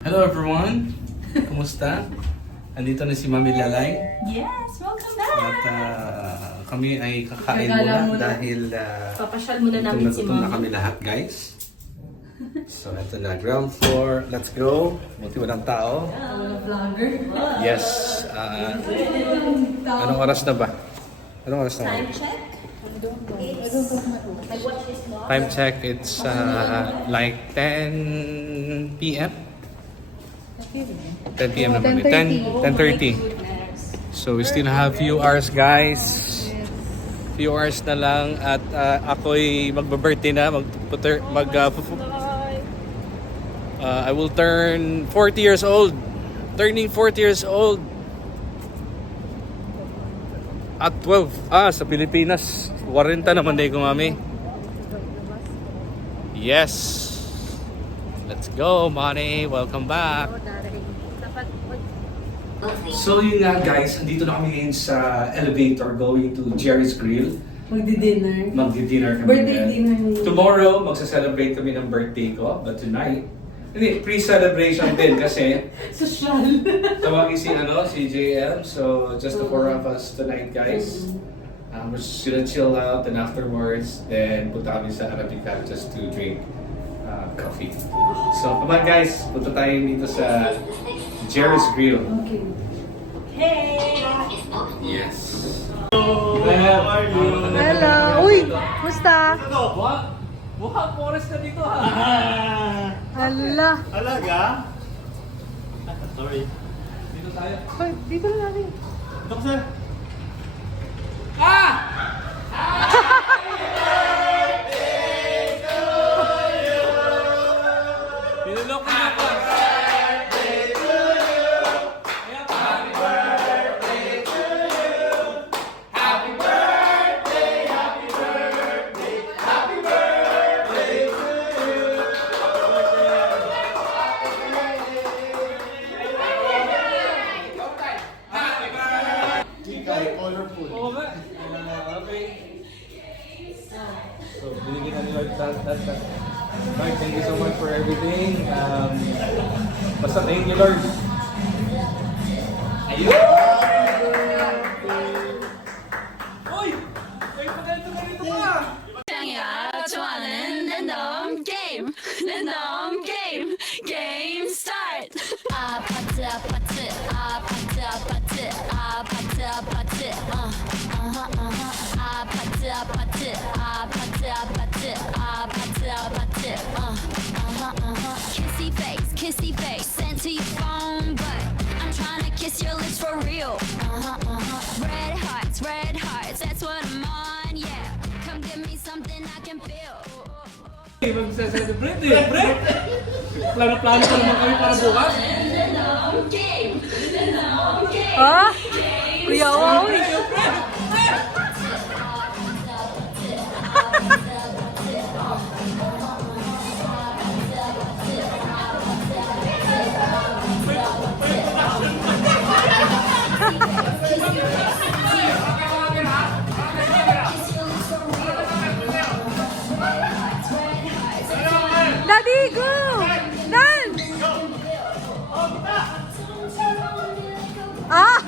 Hello everyone! Kumusta? Andito na si Mami Lalay. Yes, welcome back! At kami ay kakain muna dahil papasyal muna namin si gutom na Mami. kami lahat, guys. So ito na, ground floor. Let's go. Buti walang tao. Mga vlogger. Yes. Anong oras na ba? Anong oras na ba? Time check? Nag-watch this vlog? Time check, it's like 10 p.m. 10 p.m. na ba? 10:30. So we still have few hours, guys. Few hours na lang at ako'y magba-birthday na. I will turn 40 years old. Turning 40 years old. At 12. Sa Pilipinas. 40 naman day ko, Mami. Yes. Let's go, Money. Welcome back. So yun nga, guys, andito na kami ngayon sa elevator going to Jerry's Grill. Magdi-dinner. Magdi-dinner kami. Birthday dinner niya. Tomorrow, magsa-celebrate kami ng birthday ko. But tonight, hindi, pre-celebration din kasi Social. tawagin si JM. So just the four of us tonight, guys. We're just gonna chill out and afterwards, then punta kami sa Arabica just to drink coffee. So come on, guys, punta tayo dito sa Jerry's Grill. Okay. Hey! Yes. Hello! Uy! Musta? Mukhang forest na dito, ha? Hala! Talaga? Sorry. Dito tayo. Hoy, dito na natin. Ito sir. Pinulok na ako. Colorful. Oo nga. Okay. So, binigyan na ni Lord that. Lord, thank you so much for everything. Basta thank you, Lord. Ayun! Uy! May pagkalito na rito ka! 짱이야 좋아하는 랜덤 게임 랜덤 게임 게임 스타트 아파트 아파트 아파트 아파트 아파트 아파트 아파트 아파트 아파트 아파트 아파트 아파트 kissy face sent to your phone but I'm trying to kiss your lips for real red hearts that's what I'm on yeah come give me something I can feel Mag-celebrate eh, pre! Plano-plano pa naman kami para bukas. Ha? Kuya Oy! Daddy, go! Dance! Ah!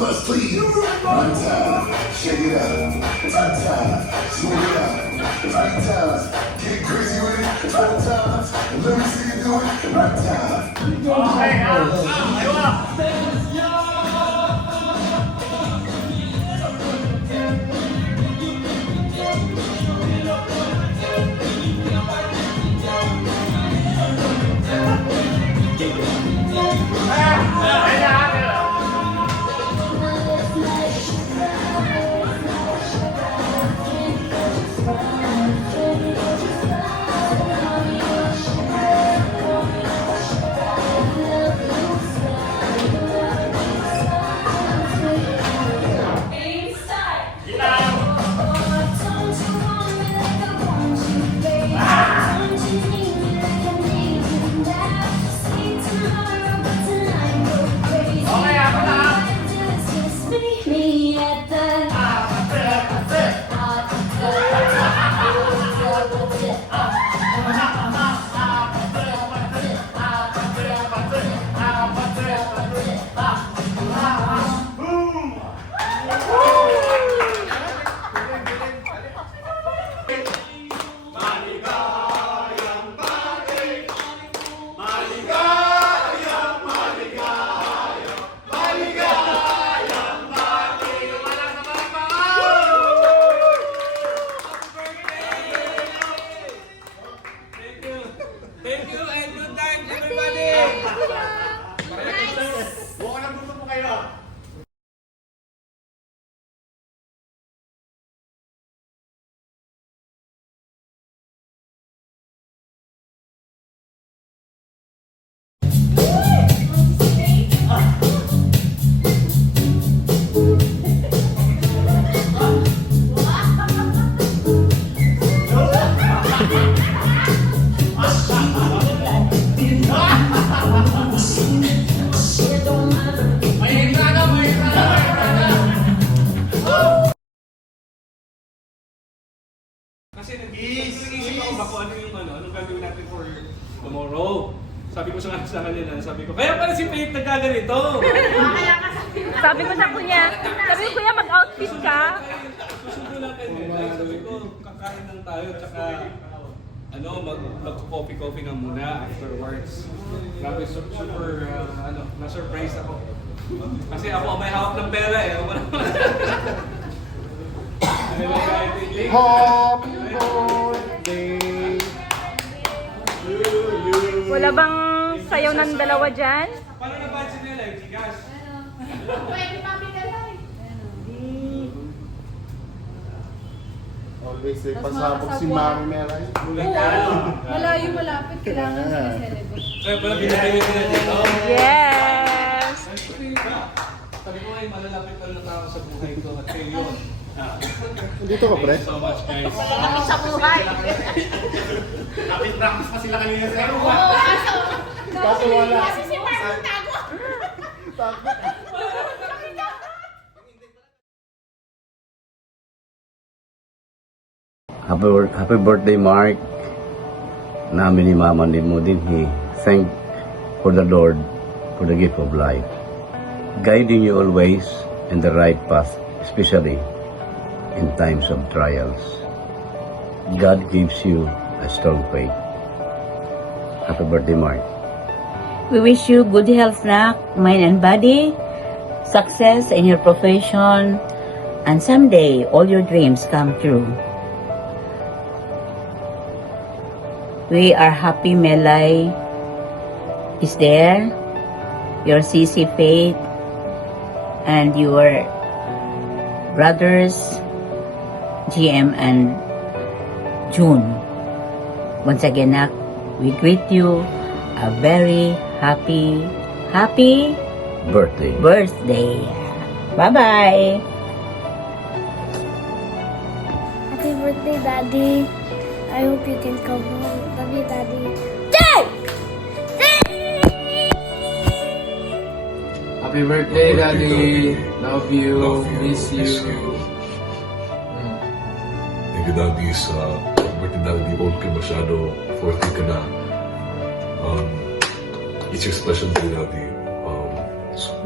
of us, please. One time, shake it up. Two times, swing it up. Three times, get crazy with it. Four times, let me see you do it. One time. Me at the Thank you and good time everybody! Buka ng gusto po kayo. Kasi nag-iisip ako ba kung anong gagawin natin for tomorrow. Sabi ko sa kanila, sabi ko, kaya pala si Faith nagkaganito. Sabi ko sa kuya, mag-outfit ka. Susundo lang kayo. Sabi ko, kakain lang tayo, tsaka mag-coffee nga muna afterwards. Grabe, super, na-surprise ako. Kasi ako may hawak ng pera eh. Ako naman. Happy birthday to you. Wala bang sayaw ng dalawa dyan? Paano na-budget nila? Gigas? Always say, pasabog si Mami Melay. Malayo malapit. Kailangan celebrate. Kaya pala binigay nila dito. Yes! Sabi ko ay malalapit lang na tao sa buhay ko at kayo yun. Dito ka, pre? Thank you so much guys. Malapit sa buhay. Kapit practice pa sila kanina sa Oo, kaso. Kaso wala. Kasi si Mark tago. Happy birthday, Mark. Namin ni Mama ni mo din thank for the Lord for the gift of life, guiding you always in the right path, especially in times of trials. God gives you a strong faith. Happy birthday, Mark. We wish you good health, Nak, mind and body, success in your profession, and someday all your dreams come true. We are happy Melay is there, your CC Faith, and your brothers, GM and June. Once again, Nak, we greet you a very happy Birthday. birthday. Bye-bye. Happy birthday, Daddy. I hope you can come home. Love you, Daddy. Dad! Happy birthday, Daddy. Love you. Miss you. Thank you, Daddy. Sa birthday, Daddy, old ka masyado. 40 ka na. It's your special day, Daddy.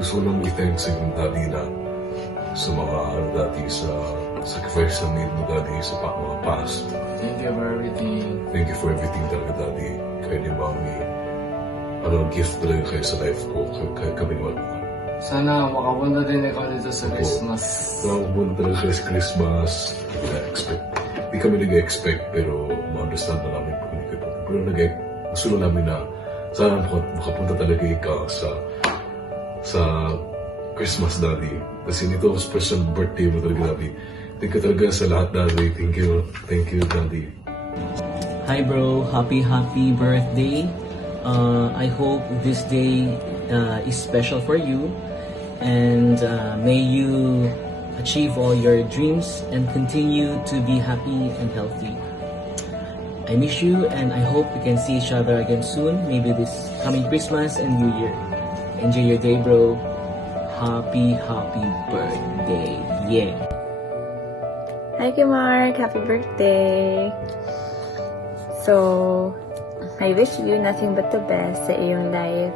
Gusto ko lang i-thank sa yung Daddy na sa mga dati sa sacrifice na made mo Daddy sa mga past. Thank you for everything. Thank you for everything talaga Daddy. Kaya ni Mami, gift talaga kayo sa life ko. Kaya kami naman. Sana makapunta din ikaw dito sa Christmas. Makapunta talaga kayo sa Christmas. Hindi kami nag-expect pero ma-understand na namin pag nagkita. Pero gusto na namin na sana makapunta talaga ikaw sa Christmas Daddy. Kasi nito ang special birthday mo talaga Daddy. Thank you talaga sa lahat Daddy. Thank you Daddy. Hi bro, happy birthday. I hope this day is special for you and may you achieve all your dreams and continue to be happy and healthy. I miss you and I hope we can see each other again soon, maybe this coming Christmas and New Year. Enjoy your day bro. Happy birthday. Yeah. Hi, Mark. Happy birthday. So, I wish you nothing but the best sa iyong life,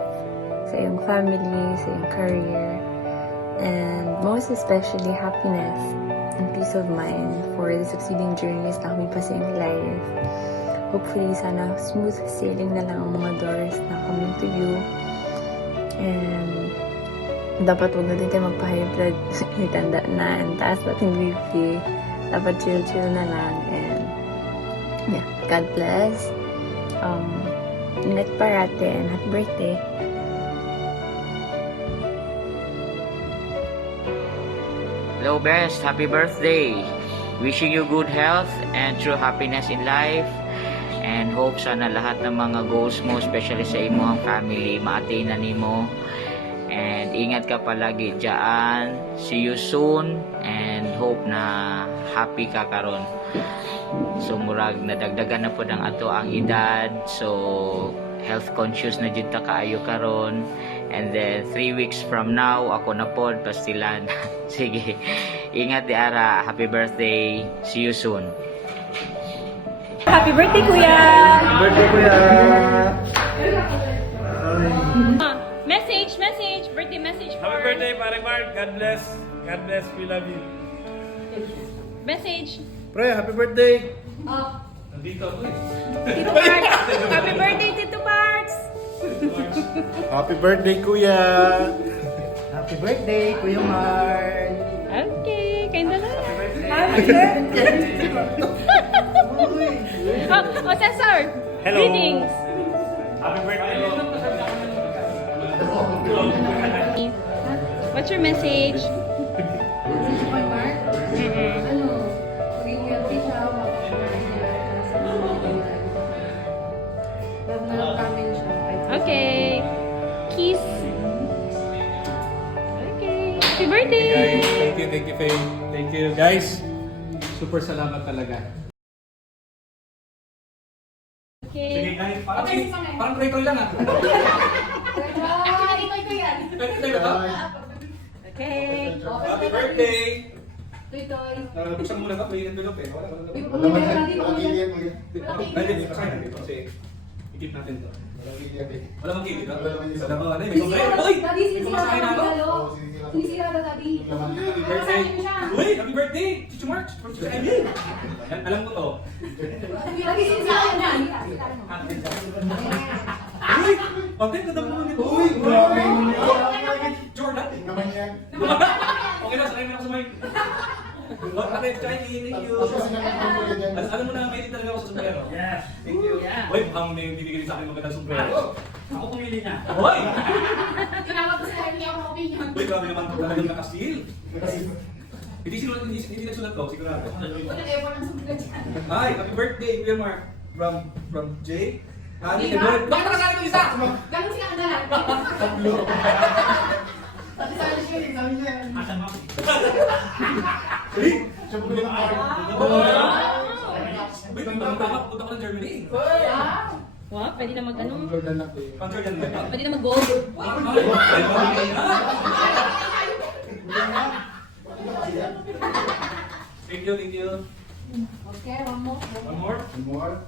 sa iyong family, sa iyong career, and most especially happiness and peace of mind for the succeeding journeys na kami pa sa iyong life. Hopefully, sana smooth sailing na lang ang mga doors na coming to you. And dapat huwag na din tayo magpa-high blood. Itanda na, and taas natin BP. Dapat chill na lang, and yeah, God bless. Ingat parate, and happy birthday. Hello best, happy birthday. Wishing you good health and true happiness in life. And hope sana lahat ng mga goals mo, especially sa imong family, ma-attain na nimo. And ingat ka palagi dyan. See you soon. And hope na happy ka karon. So murag nadagdagan na po ng ato ang edad. So health conscious na jud ta kaayo karon. And then 3 weeks from now ako na pod pastilan. Sige. Ingat di ara. Happy birthday. See you soon. Happy birthday, Kuya! Happy birthday, Kuya! Message! Birthday message for... Happy birthday, Parang Mark. God bless. God bless. We love you. Message! Pre, happy birthday! Nandito ako eh. Tito Parks! Happy birthday, Tito Parks! Happy birthday, Kuya! Happy birthday, Kuya Mark! Okay, kain na lang. Happy birthday! Oh, Cesar! Hello! Greetings! Happy birthday! What's your message? Okay. Kiss. Okay. Happy birthday! Guys, thank you, Faye. Thank you, guys. Super salamat talaga. Okay. Parang pray-pray lang ah. Pray-pray ba ito? Okay. Happy birthday! Toy. Buksan mo muna ito, may envelope eh. Wala kasi ikip natin ito. Wala mang kikip, ha? Wala mang ano, may kumpre. Uy! Ikaw masahin na ito? Sinisira ka, Daddy. Happy birthday! Uy! Happy birthday! Chichu Mark! Chichu Emil! Alam ko to. Lagi sinisira ka na. Uy! Okay, ganda mo naman ito. Uy! Grabe! Jordan! Naman yan. Okay na, sakay na ako sa mic. Okay, thank you. Alam mo na, may talaga ako sa sombrero. Yes! Thank you. Uy, mukhang may bibigay sa akin magandang sombrero. Ako pumili na. Uy! Tinawag ko sa hindi ako opinion. Uy, grabe naman ito talagang nakasil. Hindi nagsulat ko, sigurado. Walang effort ang sumunod dyan. Hi, happy birthday, Kuya Mark. From Jay. Happy Diba? birthday. Bakit nakasali ko isa? Ganun sila kadalan. Sabi sa akin siya, sabi niya. Asan mo? Uy! Uy, punta ko ng Germany. Wow, pwede na mag-ano? Pang Jordan ba ito? Pwede na mag-gold. Thank you. Okay, one more. One more?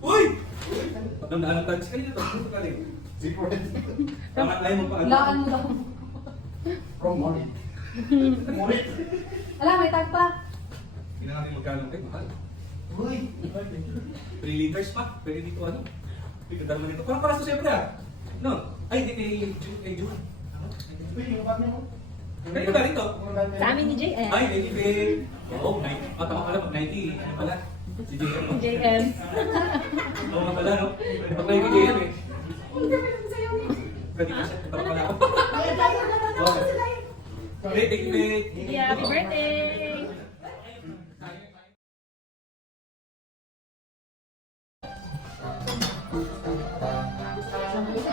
Uy! Nandaan tayo. Kanina to. Ito galing. Tama tayo magpaano. Laan mo daw. Alam, may tag pa. Hindi na natin magkano. Ay, mahal. Uy! 3 liters pa. Pwede dito ano? Pwede naman ito. Parang para sa siyempre No? Ay, hindi kay Juan. Kaya ba rito? Sa amin ni JM. Ay, thank you, babe. Oo, tama pala pag 90. Ano pala? Si JM. JM. Oo nga pala, no? Pag 90 JM eh. Pwede ka siya. Tama pala ako. Okay, thank you, babe. Yeah, happy birthday!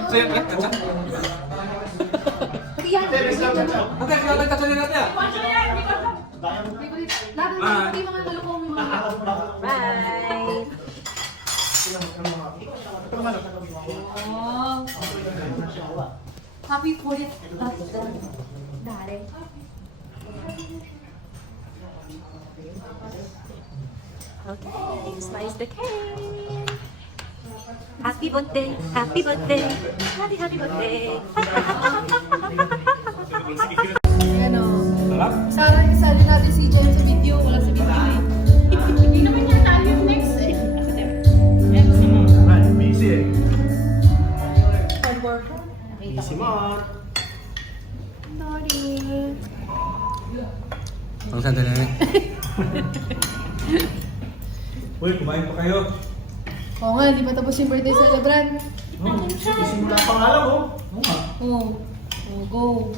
So, yan, katsa. Yan. Ate, kailangan katsa niya natin ah. Lahat ng mga malukong yung mga. Bye! Oh. Happy 40th birthday. Dare. Okay, slice the cake. Happy birthday, happy birthday, happy birthday. Ayan o. Sarah, isali natin si Jen sa video. Wala sa video. Hindi naman niya tayo yung next eh. Busy eh. Hard worker. Busy mo. Sorry. Ang sandali na Uy, kumain pa kayo. Oo nga, hindi pa tapos yung birthday celebrant. Simula pa nga lang oh. Oo nga. Oo. Oh, go.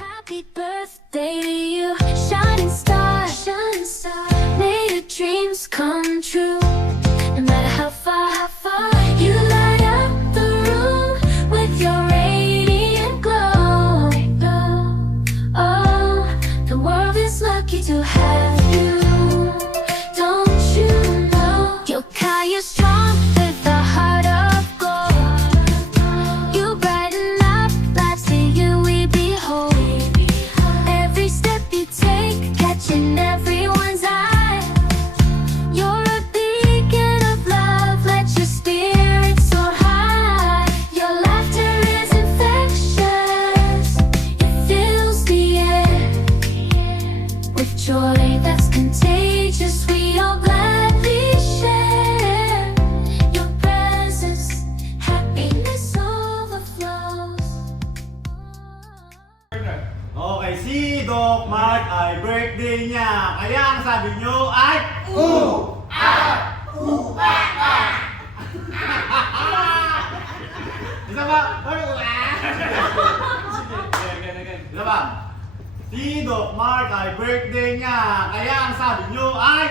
Happy birthday to you, shining star, shining star. May your dreams come true. No matter how far you light up the room with your radiant glow. Oh, the world is lucky to have you. Don't you know you're kind, you're strong with a heart of gold. You brighten up lives to you we behold. Every step you take, catching everyone's eye. You're a beacon of love, let your spirit soar high. Your laughter is infectious, it fills the air with joy that's contagious. We all gladly share your presence, happiness overflows. Okay, si Doc Mark ay birthday niya. Kaya ang sabi nyo ay... Isa ba? Isa ba? Si Doc Mark ay birthday niya. Kaya ang sabi nyo ay...